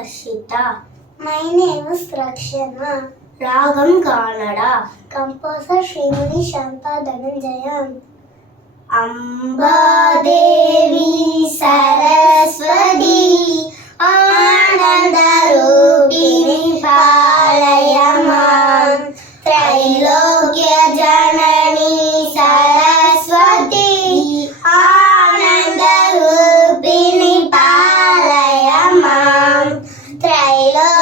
Harshita my name రక్షణ రాగం Kanada composer శ్రీముని శాంత ధనంజయం అంబా love.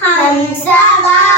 hamsa var.